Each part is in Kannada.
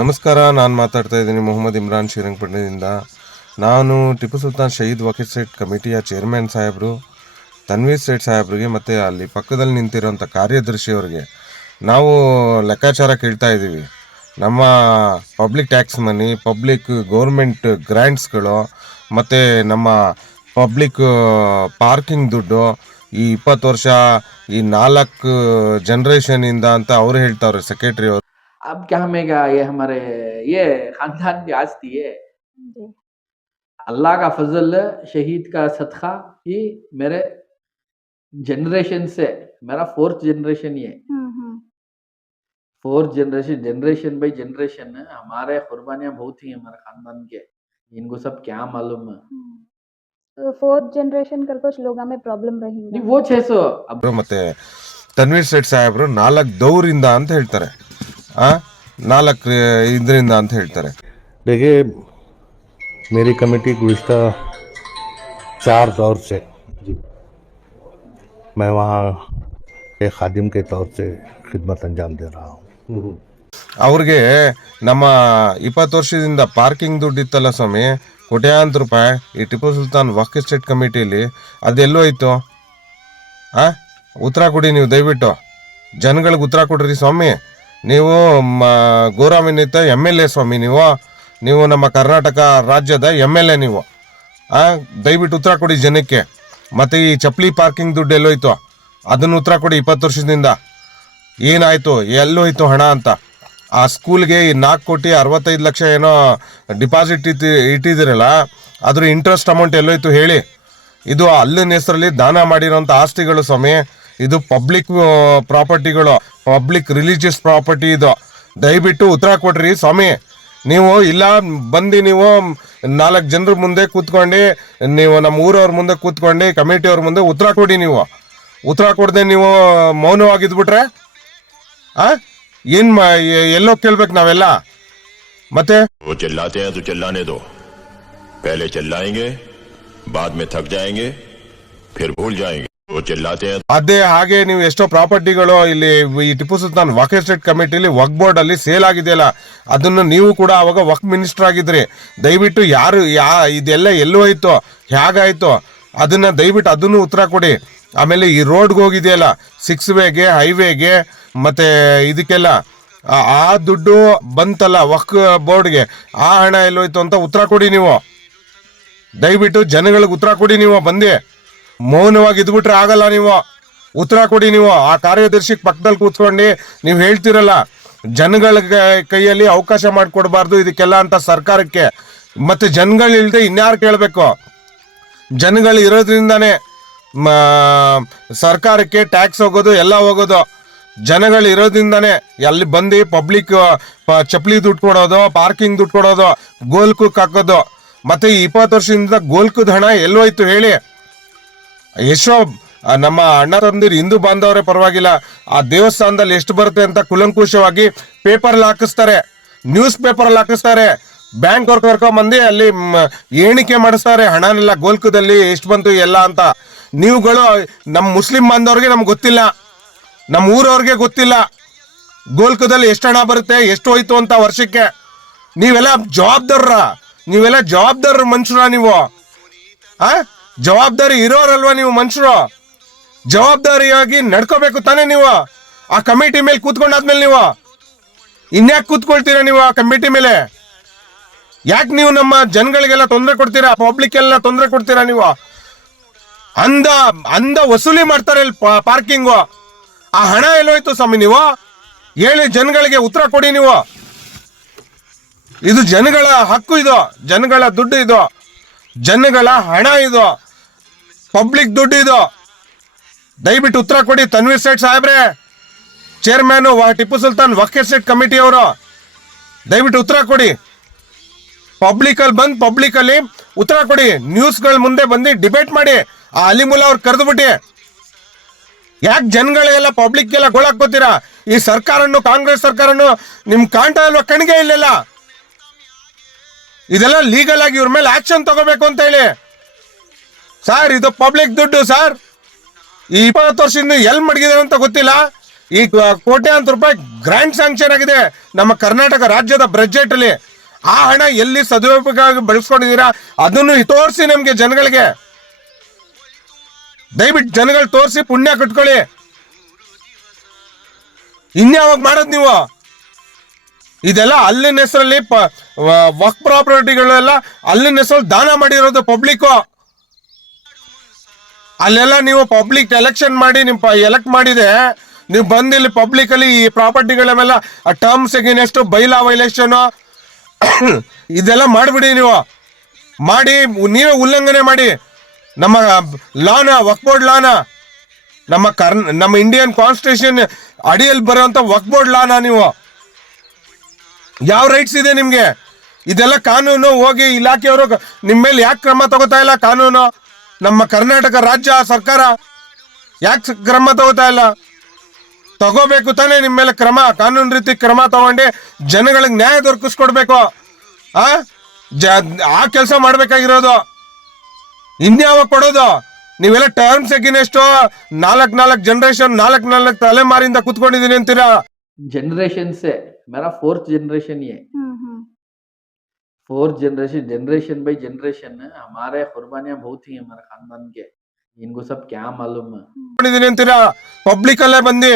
ನಮಸ್ಕಾರ, ನಾನು ಮಾತಾಡ್ತಾ ಇದ್ದೀನಿ ಮೊಹಮ್ಮದ್ ಇಮ್ರಾನ್ ಶ್ರೀರಂಗಪಟ್ಟಣದಿಂದ. ನಾನು ಟಿಪ್ಪು ಸುಲ್ತಾನ್ ಶಹೀದ್ ವಕೀಲ್ ಸೇಠ್ ಕಮಿಟಿಯ ಚೇರ್ಮನ್ ಸಾಹೇಬರು ತನ್ವೀರ್ ಸೇಠ್ ಸಾಹೇಬ್ರಿಗೆ ಮತ್ತು ಅಲ್ಲಿ ಪಕ್ಕದಲ್ಲಿ ನಿಂತಿರೋಂಥ ಕಾರ್ಯದರ್ಶಿಯವರಿಗೆ ನಾವು ಲೆಕ್ಕಾಚಾರ ಕೇಳ್ತಾ ಇದ್ದೀವಿ. ನಮ್ಮ ಪಬ್ಲಿಕ್ ಟ್ಯಾಕ್ಸ್ ಮನಿ, ಪಬ್ಲಿಕ್ ಗೌರ್ಮೆಂಟ್ ಗ್ರ್ಯಾಂಟ್ಸ್ಗಳು ಮತ್ತು ನಮ್ಮ ಪಬ್ಲಿಕ್ ಪಾರ್ಕಿಂಗ್ ದುಡ್ಡು ಈ 20 ವರ್ಷ ಈ 4 ಜನ್ರೇಷನಿಂದ ಅಂತ ಅವರು ಹೇಳ್ತಾವ್ರೆ ಸೆಕ್ರೆಟರಿ ಅವರು. अब क्या हमेगा, ये हमारे ये खानदान की आस्ती है। अल्लाह का फजल, शहीद का सदका, ये मेरे जनरेशन से मेरा 4th जनरेशन ये 4th जनरेशन बाई जनरेशन हमारे कुर्बानियां बहुत ही हमारे खानदान के, इनको सब क्या मालूम है। 4th जनरेशन कर कुछ लोग में प्रॉब्लम रही नहीं वो 600 अब ಮತ್ತೆ ತನ್ವೀರ್ ಸೇಠ್ ಸಾಹೇಬ್ರು 4 ದೌರಿಂದ ಅಂತ ಹೇಳ್ತಾರೆ, 4 ಇದರಿಂದ ಅಂತ ಹೇಳ್ತಾರೆ. देखिए, मेरी कमेटी गुज़िश्ता 4 दौर से मैं वहाँ एक खादिम के तौर से खिदमत अंजाम दे रहा हूँ. ಅವ್ರಿಗೆ ನಮ್ಮ 20 ವರ್ಷದಿಂದ ಪಾರ್ಕಿಂಗ್ ದುಡ್ಡು ಇತ್ತಲ್ಲ ಸ್ವಾಮಿ, ಕೋಟ್ಯಾಂತರ ರೂಪಾಯಿ ಈ ಟಿಪ್ಪು ಸುಲ್ತಾನ್ ವಕೀಲ್ ಸ್ಟೇಟ್ ಕಮಿಟಿಲಿ ಅದೆಲ್ಲೋ ಐತು? ಉತ್ತರ ಕೊಡಿ ನೀವು, ದಯವಿಟ್ಟು ಜನಗಳಿಗೆ ಉತ್ತರ ಕೊಡ್ರಿ ಸ್ವಾಮಿ. ನೀವು ಗೌರವಾನ್ವಿತ MLA ಸ್ವಾಮಿ, ನೀವು ನಮ್ಮ ಕರ್ನಾಟಕ ರಾಜ್ಯದ MLA ನೀವು. ದಯವಿಟ್ಟು ಉತ್ತರ ಕೊಡಿ ಜನಕ್ಕೆ. ಮತ್ತು ಈ ಚಪ್ಪಲಿ ಪಾರ್ಕಿಂಗ್ ದುಡ್ಡು ಎಲ್ಲೋಯ್ತು ಅದನ್ನು ಉತ್ತರ ಕೊಡಿ. 20 ವರ್ಷದಿಂದ ಏನಾಯಿತು, ಎಲ್ಲೋಯ್ತು ಹಣ ಅಂತ? ಆ ಸ್ಕೂಲ್ಗೆ ಈ 4,65,00,000 ಏನೋ ಡಿಪಾಸಿಟ್ ಇಟ್ಟಿದ್ದೀರಲ್ಲ, ಅದ್ರ ಇಂಟ್ರೆಸ್ಟ್ ಅಮೌಂಟ್ ಎಲ್ಲೋಯ್ತು ಹೇಳಿ. ಇದು ಅಲ್ಲಿನ ಹೆಸರಲ್ಲಿ ದಾನ ಮಾಡಿರೋಂಥ ಆಸ್ತಿಗಳು ಸ್ವಾಮಿ. ಇದು ಪಬ್ಲಿಕ್ ಪ್ರಾಪರ್ಟಿಗಳು, ಪಬ್ಲಿಕ್ ರಿಲಿಜಿಯಸ್ ಪ್ರಾಪರ್ಟಿ. ಇದು ದಯವಿಟ್ಟು ಉತ್ತರ ಕೊಡ್ರಿ ಸ್ವಾಮಿ. ನೀವು ಇಲ್ಲ ಬಂದು ನೀವು 4 ಜನರ ಮುಂದೆ ಕೂತ್ಕೊಂಡು, ನೀವು ನಮ್ಮ ಊರವ್ರ ಮುಂದೆ ಕೂತ್ಕೊಂಡು, ಕಮಿಟಿಯವ್ರ ಮುಂದೆ ಉತ್ತರ ಕೊಡಿ. ನೀವು ಉತ್ತರ ಕೊಡದೆ ನೀವು ಮೌನವಾಗಿದ್ಬಿಟ್ರೆ ಏನ್ ಎಲ್ಲೋ ಕೇಳ್ಬೇಕು ನಾವೆಲ್ಲ? ಮತ್ತೆ चिल्लाते हैं तो चिल्लाने दो, पहले चिल्लाएंगे, बाद में थक जाएंगे, फिर भूल जाएंगे. वो चिल्लाते हैं. ಅದೇ ಹಾಗೆ ನೀವು ಎಷ್ಟೋ ಪ್ರಾಪರ್ಟಿಗಳು ಇಲ್ಲಿ ಈ ಟಿಪ್ಪು ಸುಲ್ತಾನ್ ವಕೀಲ್ ಸ್ಟೇಟ್ ಕಮಿಟಿಲಿ ವಕ್ ಬೋರ್ಡ್ ಅಲ್ಲಿ ಸೇಲ್ ಆಗಿದೆಯಲ್ಲ, ಅದನ್ನು ನೀವು ಕೂಡ ಅವಾಗ ವಕ್ ಮಿನಿಸ್ಟರ್ ಆಗಿದ್ರಿ. ದಯವಿಟ್ಟು ಇದೆಲ್ಲ ಎಲ್ಲೋ ಆಯ್ತು, ಹೇಗಾಯ್ತು ಅದನ್ನ ದಯವಿಟ್ಟು ಅದನ್ನು ಉತ್ತರ ಕೊಡಿ. ಆಮೇಲೆ ಈ ರೋಡ್ಗೆ ಹೋಗಿದೆಯಲ್ಲ, 6 ವೇಗೆ, ಹೈವೇಗೆ ಮತ್ತೆ ಇದಕ್ಕೆಲ್ಲ ಆ ದುಡ್ಡು ಬಂತಲ್ಲ ವಕ್ ಬೋರ್ಡ್ಗೆ, ಆ ಹಣ ಎಲ್ಲೋಯ್ತು ಅಂತ ಉತ್ತರ ಕೊಡಿ ನೀವು. ದಯವಿಟ್ಟು ಜನಗಳಿಗೆ ಉತ್ತರ ಕೊಡಿ. ನೀವು ಬಂದು ಮೌನವಾಗಿ ಇದ್ಬಿಟ್ರೆ ಆಗಲ್ಲ. ನೀವು ಉತ್ತರ ಕೊಡಿ. ನೀವು ಆ ಕಾರ್ಯದರ್ಶಿ ಪಕ್ಕದಲ್ಲಿ ಕೂತ್ಕೊಂಡು ನೀವು ಹೇಳ್ತಿರಲ್ಲ, ಜನಗಳ ಕೈಯಲ್ಲಿ ಅವಕಾಶ ಮಾಡಿಕೊಡ್ಬಾರ್ದು ಇದಕ್ಕೆಲ್ಲ ಅಂತ ಸರ್ಕಾರಕ್ಕೆ. ಮತ್ತೆ ಜನಗಳಿಲ್ದೆ ಇನ್ಯಾರು ಕೇಳಬೇಕು? ಜನಗಳು ಇರೋದ್ರಿಂದಾನೇ ಸರ್ಕಾರಕ್ಕೆ ಟ್ಯಾಕ್ಸ್ ಹೋಗೋದು, ಎಲ್ಲ ಹೋಗೋದು. ಜನಗಳು ಇರೋದ್ರಿಂದಾನೇ ಅಲ್ಲಿ ಬಂದು ಪಬ್ಲಿಕ್ ಚಪ್ಪಲಿ ದುಡ್ಡು ಕೊಡೋದು, ಪಾರ್ಕಿಂಗ್ ದುಡ್ಡು ಕೊಡೋದು, ಗೋಲ್ಕುಕ್ ಹಾಕೋದು. ಮತ್ತೆ 20 ವರ್ಷದಿಂದ ಗೋಲ್ಕುದ್ ಹಣ ಎಲ್ಲೋಯ್ತು ಹೇಳಿ? ಎಷ್ಟೋ ನಮ್ಮ ಅಣ್ಣ ತಂದಿರು ಹಿಂದೂ ಬಾಂಧವರೇ ಪರವಾಗಿಲ್ಲ, ಆ ದೇವಸ್ಥಾನದಲ್ಲಿ ಎಷ್ಟು ಬರುತ್ತೆ ಅಂತ ಕುಲಂಕುಷವಾಗಿ ಪೇಪರಲ್ಲಿ ಹಾಕಿಸ್ತಾರೆ, ನ್ಯೂಸ್ ಪೇಪರಲ್ಲಿ ಹಾಕಿಸ್ತಾರೆ. ಬ್ಯಾಂಕ್ ಅವ್ರು ಕರ್ಕೊಂಬಂದು ಅಲ್ಲಿ ಎಣಿಕೆ ಮಾಡಿಸ್ತಾರೆ ಹಣನೆಲ್ಲ, ಗೋಲ್ಕುದಲ್ಲಿ ಎಷ್ಟು ಬಂತು ಎಲ್ಲ ಅಂತ. ನೀವುಗಳು ನಮ್ಮ ಮುಸ್ಲಿಂ ಬಾಂಧವ್ರಿಗೆ ನಮ್ಗೆ ಗೊತ್ತಿಲ್ಲ, ನಮ್ಮ ಊರವ್ರಿಗೆ ಗೊತ್ತಿಲ್ಲ ಗೋಲ್ಕದಲ್ಲಿ ಎಷ್ಟು ಹಣ ಬರುತ್ತೆ, ಎಷ್ಟು ಹೋಯ್ತು ಅಂತ ವರ್ಷಕ್ಕೆ. ನೀವೆಲ್ಲ ಜವಾಬ್ದಾರ ಮನುಷ್ಯರ ನೀವು? ಜವಾಬ್ದಾರಿ ಇರೋರಲ್ವಾ ನೀವು ಮನುಷ್ಯರು? ಜವಾಬ್ದಾರಿಯಾಗಿ ನಡ್ಕೋಬೇಕು ತಾನೇ ನೀವು? ಆ ಕಮಿಟಿ ಮೇಲೆ ಕೂತ್ಕೊಂಡಾದ್ಮೇಲೆ ನೀವು ಇನ್ಯಾಕೆ ಕೂತ್ಕೊಳ್ತೀರಾ? ನೀವು ಆ ಕಮಿಟಿ ಮೇಲೆ ಯಾಕೆ ನೀವು ನಮ್ಮ ಜನಗಳಿಗೆಲ್ಲ ತೊಂದರೆ ಕೊಡ್ತೀರಾ, ಪಬ್ಲಿಕ್ ಎಲ್ಲ ತೊಂದರೆ ಕೊಡ್ತೀರಾ? ನೀವು ಅಂದ ವಸೂಲಿ ಮಾಡ್ತಾರೆ ಪಾರ್ಕಿಂಗು. ಆ ಹಣ ಎಲ್ಲೋಯ್ತು ಸ್ವಾಮಿ? ನೀವು ಹೇಳಿ, ಜನಗಳಿಗೆ ಉತ್ತರ ಕೊಡಿ. ನೀವು ಇದು ಜನಗಳ ಹಕ್ಕು, ಇದು ಜನಗಳ ದುಡ್ಡು, ಇದು ಜನಗಳ ಹಣ, ಇದು ಪಬ್ಲಿಕ್ ದುಡ್ಡು, ಇದು ದಯವಿಟ್ಟು ಉತ್ತರ ಕೊಡಿ. ತನ್ವೀರ್ ಸೇಠ್ ಸಾಹೇಬ್ರೆ, ಚೇರ್ಮನ್ ಟಿಪ್ಪು ಸುಲ್ತಾನ್ ವಕೀಲ್ ಸೇಠ್ ಕಮಿಟಿ ಅವರು, ದಯವಿಟ್ಟು ಉತ್ತರ ಕೊಡಿ. ಪಬ್ಲಿಕಲ್ಲಿ ಉತ್ತರ ಕೊಡಿ. ನ್ಯೂಸ್ಗಳ ಮುಂದೆ ಬಂದು ಡಿಬೇಟ್ ಮಾಡಿ. ಆ ಅಲಿಮುಲ್ಲಾ ಅವ್ರು ಕರೆದುಬಿಟ್ಟು ಯಾಕೆ ಜನಗಳಿಗೆಲ್ಲ ಪಬ್ಲಿಕ್ಗೆಲ್ಲ ಗೋಳಾಕೋತೀರಾ? ಈ ಸರ್ಕಾರನು, ಕಾಂಗ್ರೆಸ್ ಸರ್ಕಾರನು ನಿಮ್ ಕಾಣ್ತಾ ಇಲ್ವಾ? ಕಣಿಗೆ ಇಲ್ಲೆಲ್ಲ ಇದೆಲ್ಲ ಲೀಗಲ್ ಆಗಿ ಇವ್ರ ಮೇಲೆ ಆಕ್ಷನ್ ತಗೋಬೇಕು ಅಂತ ಹೇಳಿ. ಸರ್, ಇದು ಪಬ್ಲಿಕ್ ದುಡ್ಡು ಸರ್. ಈ 20 ವರ್ಷದಿಂದ ಎಲ್ಲಿ ಮಡಗಿದಾರೆ ಅಂತ ಗೊತ್ತಿಲ್ಲ. ಈ ಕೋಟ್ಯಾಂತರ ರೂಪಾಯಿ ಗ್ರಾಂಟ್ ಸ್ಯಾಂಕ್ಷನ್ ಆಗಿದೆ ನಮ್ಮ ಕರ್ನಾಟಕ ರಾಜ್ಯದ ಬಜೆಟ್ ಅಲ್ಲಿ. ಆ ಹಣ ಎಲ್ಲಿ ಸದುಪಯೋಗ ಬಳಸ್ಕೊಂಡಿದ್ದೀರಾ ಅದನ್ನು ತೋರಿಸಿ ನಮ್ಗೆ ಜನಗಳಿಗೆ. ದಯವಿಟ್ಟು ಜನಗಳು ತೋರಿಸಿ ಪುಣ್ಯ ಕಟ್ಕೊಳ್ಳಿ. ಇನ್ಯಾವಾಗ ಮಾಡೋದು ನೀವು? ಇದೆಲ್ಲ ಅಲ್ಲಿನ ಹೆಸರಲ್ಲಿ ವಕ್ ಪ್ರಾಪರ್ಟಿಗಳೆಲ್ಲ ಅಲ್ಲಿನ ಹೆಸರಲ್ಲಿ ದಾನ ಮಾಡಿರೋದು ಪಬ್ಲಿಕ್. ಅಲ್ಲೆಲ್ಲ ನೀವು ಪಬ್ಲಿಕ್ ಎಲೆಕ್ಷನ್ ಮಾಡಿ ಎಲೆಕ್ಟ್ ಮಾಡಿದೆ, ನೀವು ಬಂದು ಇಲ್ಲಿ ಪಬ್ಲಿಕ್ ಅಲ್ಲಿ ಈ ಪ್ರಾಪರ್ಟಿಗಳ ಮೇಲೆ ಟರ್ಮ್ಸ್ ಎಗೇನೆಸ್ಟ್ ಬೈಲಾ ವೈಲೇಷನ್ ಇದೆಲ್ಲ ಮಾಡ್ಬಿಡಿ. ನೀವು ಮಾಡಿ ನೀವೇ ಉಲ್ಲಂಘನೆ ಮಾಡಿ ನಮ್ಮ ಲಾನ, ವಕ್ಫ್ ಬೋರ್ಡ್ ಲಾನ, ನಮ್ಮ ಇಂಡಿಯನ್ ಕಾನ್ಸ್ಟಿಟ್ಯೂಷನ್ ಅಡಿಯಲ್ಲಿ ಬರುವಂತ ವಕ್ಫ್ ಬೋರ್ಡ್ ಲಾನ ನೀವು ಯಾವ ರೈಟ್ಸ್ ಇದೆ ನಿಮ್ಗೆ? ಇದೆಲ್ಲ ಕಾನೂನು. ಹೋಗಿ ಇಲಾಖೆಯವರು ನಿಮ್ಮ ಮೇಲೆ ಯಾಕೆ ಕ್ರಮ ತಗೋತಾ ಇಲ್ಲ? ಕಾನೂನು ನಮ್ಮ ಕರ್ನಾಟಕ ರಾಜ್ಯ ಸರ್ಕಾರ ಯಾಕೆ ಕ್ರಮ ತಗೋತಾ ಇಲ್ಲ? ತಗೋಬೇಕು ತಾನೇ ನಿಮ್ಮ ಮೇಲೆ ಕ್ರಮ, ಕಾನೂನು ರೀತಿ ಕ್ರಮ ತಗೊಂಡು ಜನಗಳಿಗೆ ನ್ಯಾಯ ದೊರಕಿಸ್ಕೊಡ್ಬೇಕು. ಆ ಕೆಲಸ ಮಾಡ್ಬೇಕಾಗಿರೋದು. ಇನ್ಯಾವಾಗ ಕೊಡೋದು? ನೀವೆಲ್ಲ ಟರ್ಮ್ಸ್ ಎಗೇನೆಸ್ಟ್ 4 ಜನರೇಷನ್ 4 ತಲೆಮಾರಿಂದ ಕುತ್ಕೊಂಡಿದೀನಿ ಅಂತೀರಾ. जनरेशन से मेरा 4th जनरेशन ये 4th जनरेशन बाई जनरेशन हमारे कुर्बानियां बहुत ही हमारे खानदान के, इनको सब क्या मालूम है. ಅಂತೀರಾ ಪಬ್ಲಿಕ್ ಅಲ್ಲೇ ಬಂದಿ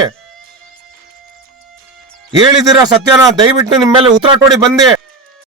ಹೇಳಿದಿರಾ ಸತ್ಯನ? ದಯವಿಟ್ಟು ನಿಮ್ಮ ಮೇಲೆ ಉತ್ತರ ಕೊಡಿ ಬಂದಿ.